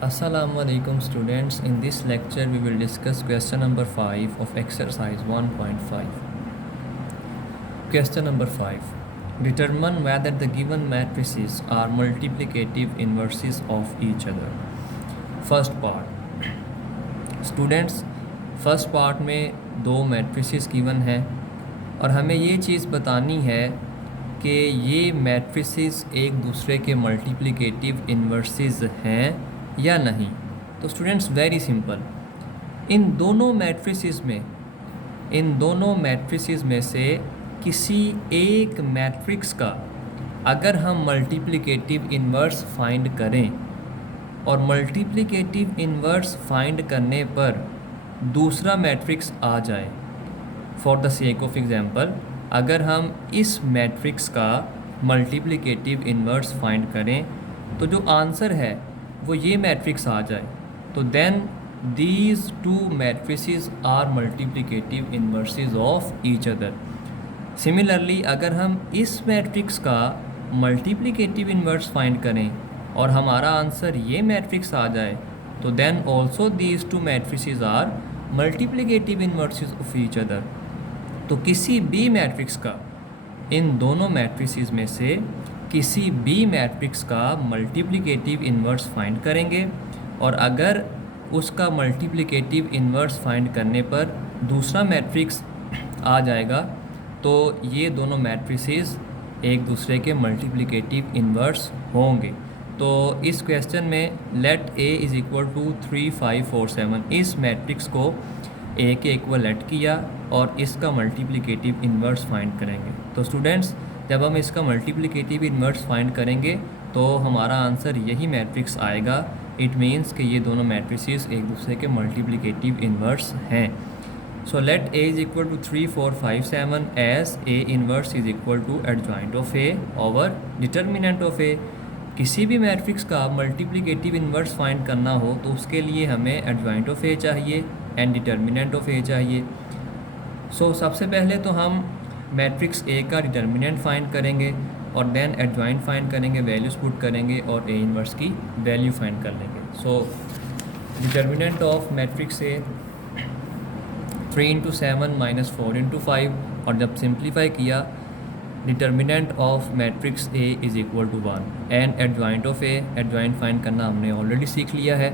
Assalamualaikum students. In this lecture we will discuss question number 5 of exercise 1.5. Question number 5. Determine whether the given matrices are multiplicative inverses of each other. First part. Students, first part में दो matrices given है और हमें ये चीज़ बतानी है कि ये मैट्रिसेस एक दूसरे के मल्टीप्लिकेटिव इन्वर्सेस हैं या नहीं। तो स्टूडेंट्स वेरी सिंपल, इन दोनों मैट्रिसेस में से किसी एक मैट्रिक्स का अगर हम मल्टीप्लिकेटिव इन्वर्स फाइंड करें और मल्टीप्लिकेटिव इन्वर्स फाइंड करने पर दूसरा मैट्रिक्स आ जाए, for the sake of example अगर हम इस मैट्रिक्स का मल्टीप्लिकेटिव इन्वर्स फाइंड करें तो जो आंसर है वो ये मैट्रिक्स आ जाए, तो then these two matrices are multiplicative inverses of each other. Similarly अगर हम इस मैट्रिक्स का मल्टीप्लिकेटिव इन्वर्स फाइंड करें और हमारा आंसर ये मैट्रिक्स आ जाए, तो then also these two matrices are multiplicative inverses of each other. तो किसी भी मैट्रिक्स का, इन दोनों मैट्रिसेस में से किसी भी मैट्रिक्स का मल्टीप्लिकेटिव इन्वर्स फाइंड करेंगे और अगर उसका मल्टीप्लिकेटिव इन्वर्स फाइंड करने पर दूसरा मैट्रिक्स आ जाएगा, तो ये दोनों मैट्रिसेस एक दूसरे के मल्टीप्लिकेटिव इन्वर्स होंगे। तो इस क्वेश्चन में let A is equal to 3, 5, 4, 7 इस मैट्रिक्स को A के इक्वल लेट किया और इसका मल्टीप्लिकेटिव इन्वर्स फाइंड करेंगे। तो स्टूडेंट्स, जब हम इसका मल्टीप्लिकेटिव इन्वर्स फाइंड करेंगे तो हमारा आंसर यही मैट्रिक्स आएगा। इट मीन्स कि ये दोनों मैट्रिसेस एक दूसरे के मल्टीप्लिकेटिव इन्वर्स हैं। So let A is equal to 3, 4, 5, 7 as A inverse is equal to adjoint of A over determinant of A। किसी भी मैट्रिक्स का मल्टीप्लिकेटिव इन्वर्स फाइंड करना हो तो उसके लिए हमें एडजॉइंट ऑफ A चाहिए एंड डिटर्मिनेंट ऑफ A चाहिए। सो सबसे पहले तो हम मैट्रिक्स A का डिटर्मिनेंट फाइंड करेंगे और देन एडजॉइंट फाइंड करेंगे, वैल्यूज पुट करेंगे और A इन्वर्स की वैल्यू फाइंड कर लेंगे। So determinant of matrix A 3 × 7 - 4 × 5, और जब सिंप्लीफाई किया determinant of matrix A is equal to 1 and adjoint of A, adjoint find करना हमने ऑलरेडी सीख लिया है।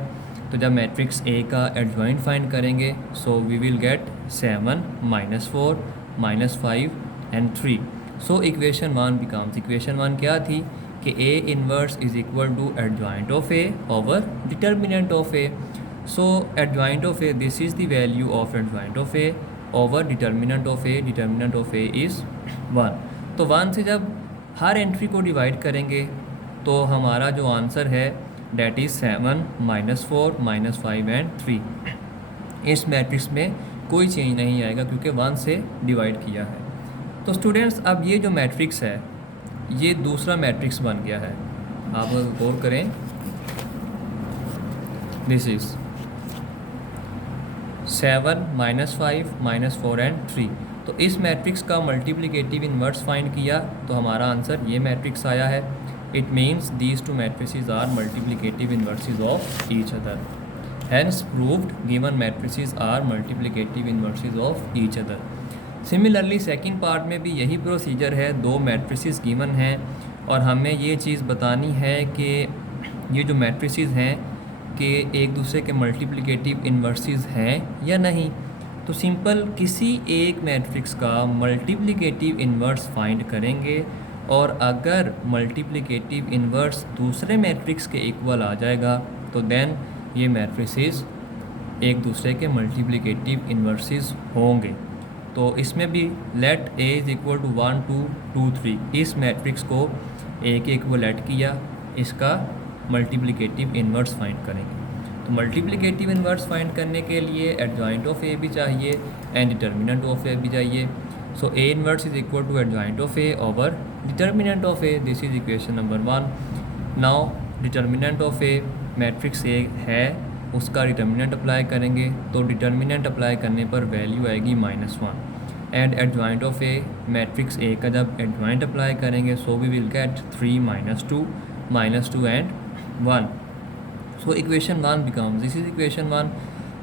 तो जब मैट्रिक्स A का एडजॉइंट फाइंड करेंगे so we will get 7 - 4 - 5 and 3। So equation 1 becomes, equation 1 क्या थी कि A inverse is equal to adjoint of A over determinant of A। So adjoint of A, this is the value of adjoint of A over determinant of A, determinant of A is 1। तो 1 से जब हर entry को divide करेंगे तो हमारा जो answer है that is 7 - 4 - 5 and 3। इस मैट्रिक्स में कोई चेंज नहीं आएगा क्योंकि 1 से डिवाइड किया है। तो स्टूडेंट्स, अब ये जो मैट्रिक्स है ये दूसरा मैट्रिक्स बन गया है। आप गौर करें, दिस इज़ 7 - 5 - 4 एंड 3। तो इस मैट्रिक्स का मल्टीप्लिकेटिव इन्वर्स फाइंड किया तो हमारा आंसर ये मैट्रिक्स आया है। It means these two matrices are multiplicative inverses of each other, hence proved given matrices are multiplicative inverses of each other. Similarly second part में भी यही प्रोसीजर है, दो मैट्रिसेस गिवन हैं और हमें ये चीज़ बतानी है कि ये जो मैट्रिसेस हैं कि एक दूसरे के मल्टीप्लिकेटिव इन्वर्सेस हैं या नहीं। तो सिंपल किसी एक मैट्रिक्स का मल्टीप्लिकेटिव इन्वर्स फाइंड करेंगे और अगर मल्टीप्लिकेटिव इन्वर्स दूसरे मैट्रिक्स के इक्वल आ जाएगा तो देन ये मैट्रिसेस एक दूसरे के मल्टीप्लिकेटिव इन्वर्सेस होंगे। तो इसमें भी let A is equal to 1, 2, 2, 3 इस मैट्रिक्स को A के इक्वल ऐड किया, इसका मल्टीप्लिकेटिव इन्वर्स फाइंड करेंगे। तो मल्टीप्लिकेटिव इन्वर्स फाइंड करने के लिए एडजॉइंट ऑफ A भी चाहिए एंड डिटर्मिनेंट ऑफ A भी चाहिए। So A inverse is equal to adjoint of A over determinant of A, this is equation number 1। Now determinant of A, matrix A है उसका determinant apply करेंगे तो determinant apply करने पर value आएगी -1 and adjoint of A, matrix A का जब adjoint apply करेंगे so we will get 3 - 2 and 1। So equation one becomes, this is equation one.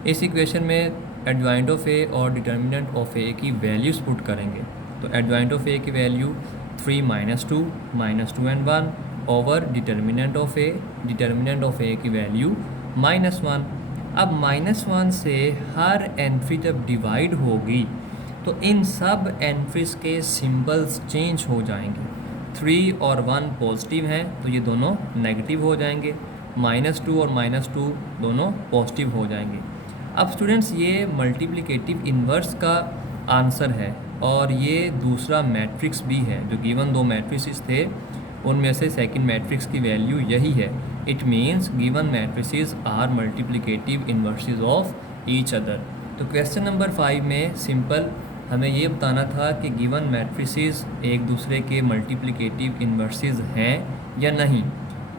इस इक्वेशन में एडजॉइंट ऑफ ए और डिटर्मिनेंट ऑफ ए की वैल्यूज पुट करेंगे। तो एडजॉइंट ऑफ ए की value 3 -2 and 1 over determinant of A की value -1। अब -1 से हर एंट्री जब डिवाइड होगी तो इन सब एंट्रीज के सिंबल्स चेंज हो जाएंगे। 3 और 1 पॉजिटिव हैं तो ये दोनों नेगेटिव हो जाएंगे, -2 और -2 दोनों पॉजिटिव हो जाएंगे। अब स्टूडेंट्स ये मल्टीप्लिकेटिव इन्वर्स का आंसर है और ये दूसरा मैट्रिक्स भी है। जो गिवन दो मैट्रिसेस थे उनमें से सेकंड मैट्रिक्स की वैल्यू यही है। It means given matrices are multiplicative inverses of each other. तो क्वेश्चन नंबर 5 में सिंपल हमें ये बताना था कि गिवन मैट्रिसेस एक दूसरे के मल्टीप्लिकेटिव इन्वर्सेस हैं या नहीं।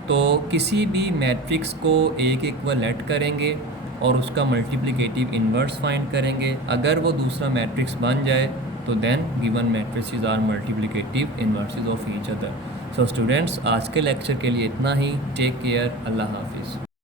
तो किसी भी मैट्रिक्स को एक इक्वलेट करेंगे और उसका मल्टीप्लिकेटिव इन्वर्स फाइंड करेंगे। अगर वो दूसरा मैट्रिक्स बन जाए तो then given matrices are multiplicative inverses of each other. So students आज के लेक्चर के लिए इतना ही। टेक केयर, अल्लाह हाफिज़।